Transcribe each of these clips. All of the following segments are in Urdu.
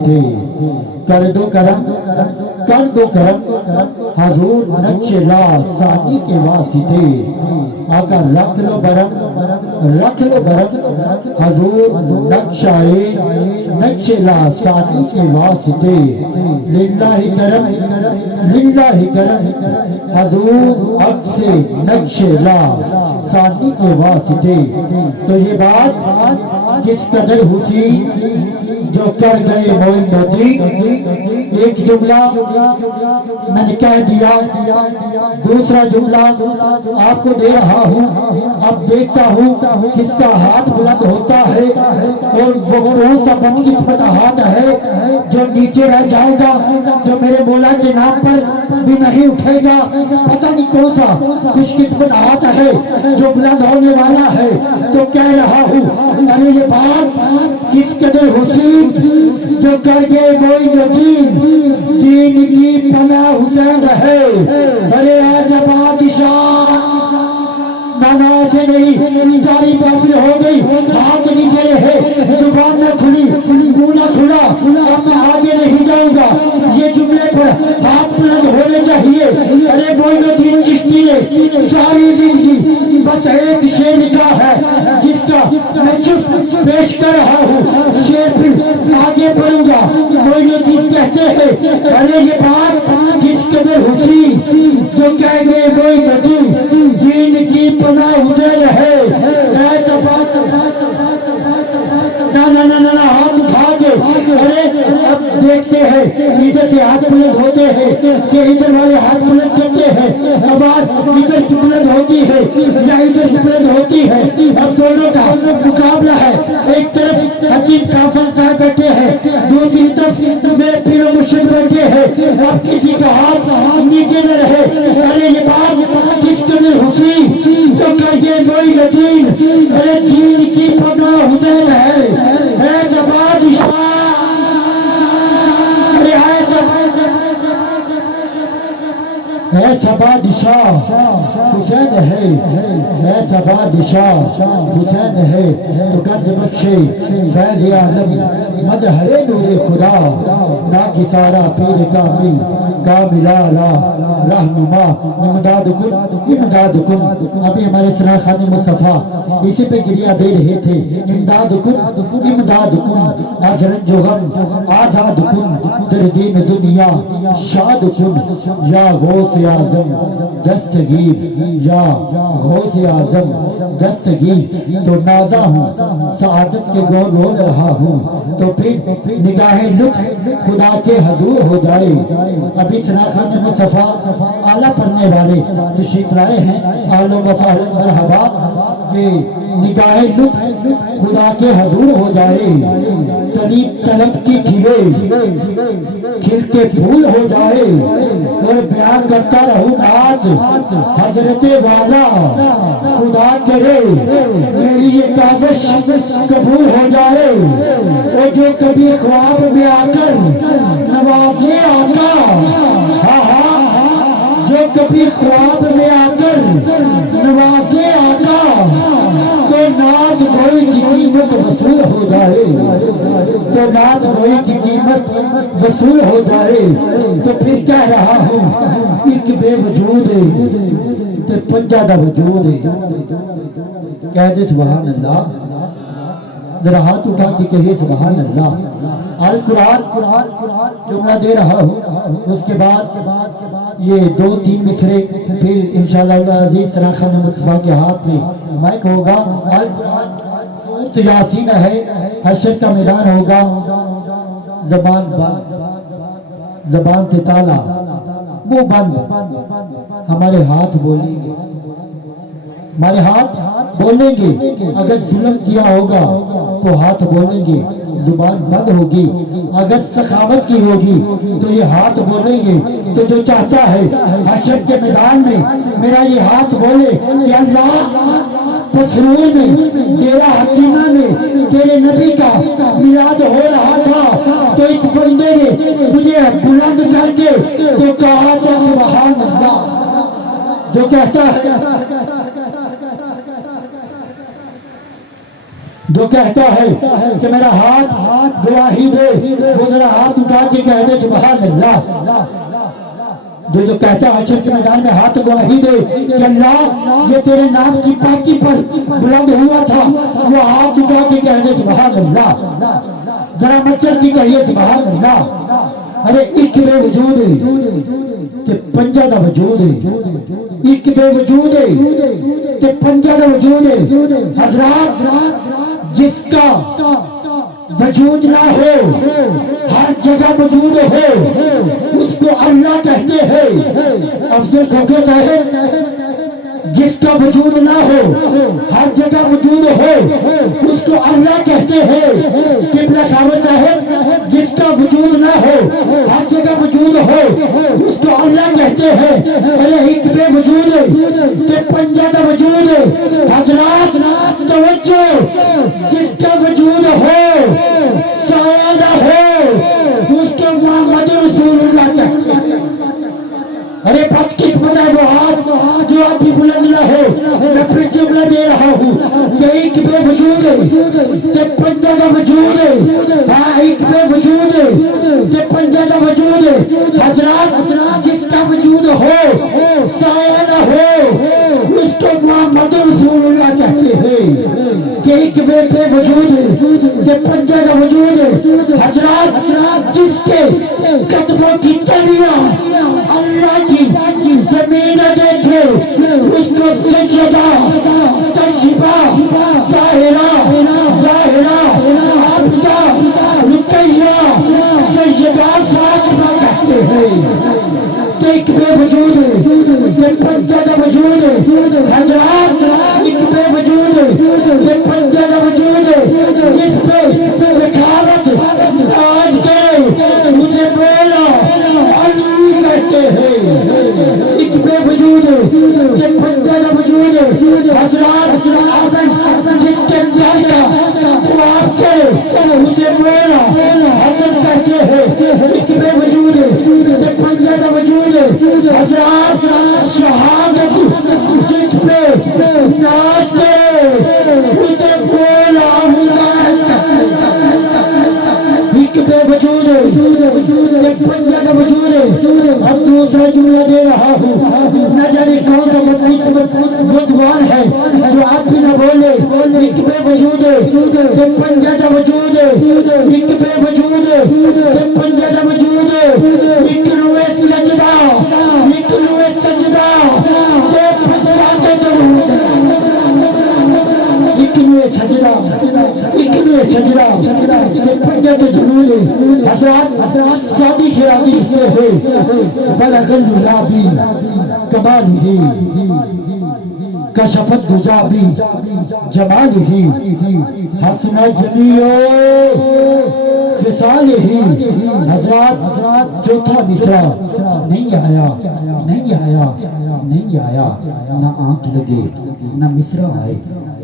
کر دو کرم کر دو کرم حضور نقش لا ثانی کے واسطے آقا رکھ لو برم حضور نقش لا ثانی کے واسطے للہ کرم حضور عکس نقش لا ثانی کے واسطے. تو یہ بات کس قدر حسین جو کر گئے معین الدین. ایک جملہ میں نے کہہ دیا, دوسرا جملہ آپ کو دے رہا ہوں. اب دیکھتا ہوں کس کا ہاتھ بلند ہوتا ہے اور وہ کون سا بدقسمت ہاتھ ہے جو نیچے رہ جائے گا, جو میرے مولا کے نام پر بھی نہیں اٹھے گا. پتہ نہیں کون سا خوش قسمت ہاتھ ہے جو بلند ہونے والا ہے. تو کہہ رہا ہوں ارے یہ بات کس قدر حسین جو کر گئے معین الدین, دین کی پناہ حسین رہے. ارے ایسا بادشاہ نانا ایسے نہیں, ساری بافل ہو گئی, ہاتھ نیچے رہے, زبان نہ کھلی, منہ نہ کھلا. اب میں آگے نہیں جاؤں گا, یہ جملے پر ہاتھ بلند ہونے چاہیے. ارے معین الدین چشتی نے ساری زندگی بس ایک شعر لکھا ہے جس کا میں جس پیش کر رہا ہوں, شعر پھر آگے بڑھوں گا. معین الدین کہتے ہیں ارے یہ بات کس قدر حسین جو کہہ گئے معین الدین, دین کی پناہ حسین ہے. ایسا بات نا ہاتھ اٹھا کے. ارے اب دیکھتے ہیں ادھر سے ہاتھ بلند ہوتے ہیں کہ ادھر والے ہاتھ بلند کرتے ہیں, آواز ادھر کی بلند ہوتی ہے یا ادھر کی بلند ہوتی ہے. اب دونوں کا مقابلہ ہے. ایک طرف حکیم کافر صاحب بیٹھے ہیں, دوسری طرف میرے پیر و مرشد بیٹھے ہیں. اب کسی کا ہاتھ نیچے نہ رہے. ارے یہ بات کس قدر حسین جو کر گئے معین الدین, ارے دین کی پناہ حسین ہے. ایسا بادشاہ, ارے ایسا بادشاہ حسین ہے. ایسا بادشاہ حسین ہے. تو قد بخشے فیض عالم مظہر نور خدا, نا کسارا پیر کامل کاملا رہنما امداد کن. ابھی ہمارے سنا خان مصطفیٰ اسی پہ گریہ دے رہے تھے. امداد کن از رنج و غم آزاد کن, در دین دنیا شاد کن. یا غوث اعظم دستگیر, یا غوث اعظم دستگیر. تو نازا ہوں سعادت کے گول رو رہا ہوں. تو پھر نگاہ لطف خدا کے حضور ہو جائے. ابھی سنا خان مصطفیٰ اعلیٰ پڑھنے والے تشریف لائے ہیں. اہلا و سہلا مرحبا. کہ نگاہ لطف خدا کے حضور ہو جائے. تنی طلب کی کھلے کھل کے پھول ہو جائے. اور بیان کرتا رہوں نعت حضرت والا, خدا کرے میری یہ کاوش قبول ہو جائے. اور جو کبھی خواب میں آ کر نوازے آقا, جو کبھی خواب میں آ کر نوازے آقا, تو نعت گوئی کی قیمت وصول ہو جائے. تو نعت گوئی کی قیمت وصول ہو جائے. تو پھر کہہ رہا ہوں ایک بے وجود ہے تو پنجہ دا وجود ہے. کہہ دے سبحان اللہ, ذرا ہاتھ اٹھا کے کہیے سبحان اللہ. القرآن جملہ دے رہا ہوں, اس کے بعد یہ 2-3 مصرے پھر انشاءاللہ عزیز سنا خان مصطفیٰ کے ہاتھ میں مائک ہوگا. سورۃ یاسین ہے, حشر کا میدان ہوگا. زبان کے تالا وہ بند, ہمارے ہاتھ بولیں گے, ہمارے ہاتھ بولیں گے. اگر ظلم کیا ہوگا تو ہاتھ بولیں گے, زبان بند ہوگی. اگر سخاوت کی ہوگی تو یہ ہاتھ بولیں گے. تو جو چاہتا ہے حشر کے میدان میں میرا یہ ہاتھ بولے کہ اللہ پسرور میں ڈیرہ حکیمہ میں تیرے نبی کا میلاد ہو رہا تھا, تو اس بندے نے مجھے بلند کر کے تو کہا تھا سبحان اللہ. جو کہتا ہے جو کہتا ہے کہ میرا ہاتھ گواہی دے، وہ ذرا ہاتھ اٹھا کے کہہ دے سبحان اللہ۔ جو کہتا ہے حشر کے میدان میں ہاتھ گواہی دے کہ اللہ یہ تیرے نام کی پاکی پر بلند ہوا تھا، وہ ہاتھ اٹھا کے کہہ دے سبحان اللہ۔ ذرا مچل کی کہیے سبحان اللہ۔ ارے ایک بے وجود ہے تے پنجہ دا وجود ہے، ایک بے وجود ہے تے پنجہ دا وجود ہے۔ حضرات جس کا وجود نہ ہو ہر جگہ وجود ہو اس کو اللہ کہتے ہیں۔ افضل کھوکھر صاحب جس کا وجود نہ ہو ہر جگہ وجود ہو اس کو اللہ کہتے ہیں۔ قبلہ خاور صاحب جس کا وجود نہ ہو ہر جگہ وجود ہو اس کو اللہ کہتے ہیں۔ ارے ایک بے وجود ہے کہ پنجہ دا وجود ہے۔ حضرات توجہ، جس کا وجود ہو سایہ نہ ہو اس کو محمد رسول اللہ کہتے ہیں۔ ارے بد قسمت ہے وہ ہاتھ جو اب بھی بلند نہ ہو۔ میں پھر جملہ دے رہا ہوں کہ ایک بے وجود ہے کہ پنجہ دا وجود ہے۔ ہاں ایک بے وجود ہے کہ پنجہ دا وجود ہے۔ حضرات جس کا وجود ہو سایہ نہ ہو اس کو محمد رسول اللہ کہتے ہیں کہ ایک بے وجود ہے کہ پنجہ دا وجود ہے۔ حضرات جس کے قدموں کی تلیاں اللہ کی زمین دیکھے اس کو سجدہ تجبہ ظاہرہ عابدہ رقیہ سیدہ فاطمہ کہتے ہیں۔ ایک بے وجود ہے کہ پنجہ دا وجود ہے۔ حضرات ایک بے وجود ہے کہ پنجہ دا وجود ہے۔ جس پہ دکھاوت ناز کرے اسے بولا علی کہتے ہیں۔ ایک بے وجود ہے کہ پنجہ دا وجود ہے۔ حضرات جس کے سر کا طواف کرے اسے بولا حضرت کہتے ہیں۔ ایک بے وجود ہے کہ پنجہ دا وجود ہے۔ حضرات شہادت جس پہ ناز کرے اسے بولا ایک بے وجود ہے کہ پنجہ دا وجود ہے۔ اب دوسرا جملہ دے رہا ہوں، نہ جانے کون سا بدقسمت وہ زبان ہے جو آپ بھی نہ بولے۔ ایک بے وجود ہے کہ پنجہ دا وجود ہے۔ ایک بے وجود ہے کہ پنجہ دا وجود ہے۔ ایک روئے سجدہ کہ پنجہ دا درود ہے۔ ایک سجدہ کہ پنجہ دا درود ہے۔ حضرات سعودی شرازی اس میں ہے بلغ اللابی کمالہ کشفت دجابی جمالہ حسن جمیع خصالہ۔ حضرات چوتھا مصرع نہیں آیا نہ آنکھ لگے نہ مصرع آئے۔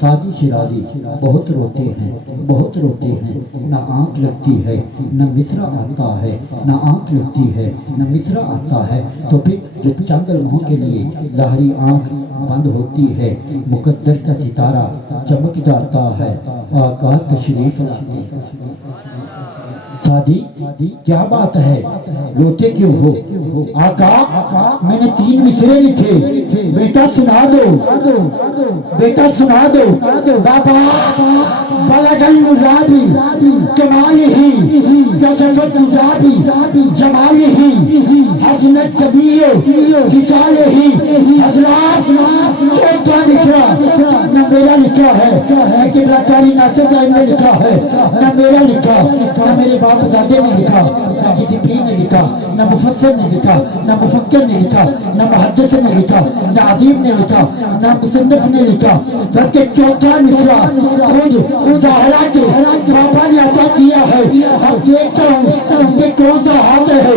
سعدی شرازی بہت روتے ہیں، نہ آنکھ لگتی ہے نہ مصرع آتا ہے، نہ آنکھ لگتی ہے نہ مصرع آتا ہے۔ تو پھر جو چند لمحوں کے لیے ظاہری آنکھ بند ہوتی ہے، مقدر کا ستارہ چمک جاتا ہے، آقا تشریف لاتے ہیں۔ سعدی کیا بات ہے، روتے کیوں ہو؟ آقا میں نے 3 مصرے لکھے، بیٹا سنا دو۔ بابا بلغ اللابی کمالہ کشفت دجابی جمالہ حسنت جمیع خصالہ۔ حضرات چوتھا مصرع نہ میرا لکھا ہے، نہ قبلہ کاری ناصر صاحب نے لکھا ہے، نہ میرا لکھا، نہ میرے باپ دادے نے لکھا، نہ کسی پیر نے لکھا، نہ مفسر نے لکھا، نہ مفکر نے لکھا، نہ محدث نے لکھا، نہ ادیب نے لکھا، نہ مصنف نے لکھا، بلکہ چوتھا مصرع خود زہرا کے بابا نے عطا کیا ہے۔ اب دیکھتا ہوں اس کے کون سا ہاتھ ہے وہ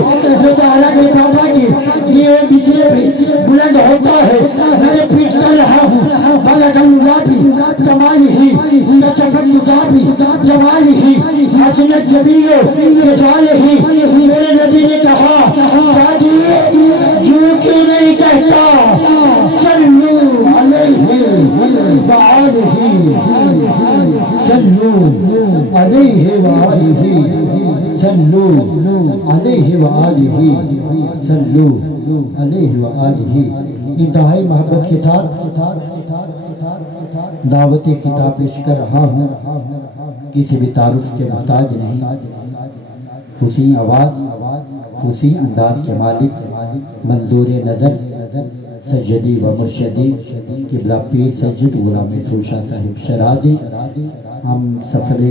زہرا کے بابا کی یہ مصرے پہ بلند ہوتا ہے۔ میں ریپیٹ کر رہا ہوں، بلغ اللابی کمالہ کشفت دجابی جمالہ حسنت جمیع خصالہ۔ میرے نبی نے کہا سعدی یوں کیوں نہیں کہتا صلو علیہ وآلہ صلو صلو علیہ وآلہ، صلو علیہ وآلہ۔ انتہائی محبت کے ساتھ دعوت خطاب پیش کر رہا ہوں، کسی بھی تعارف کے محتاج نہیں، اسی آواز اسی انداز کے مالک منظور نظر سجدی و مرشدی قبلہ پیر سید غلام رسول شاہ صاحب شرازی۔ ہم سفر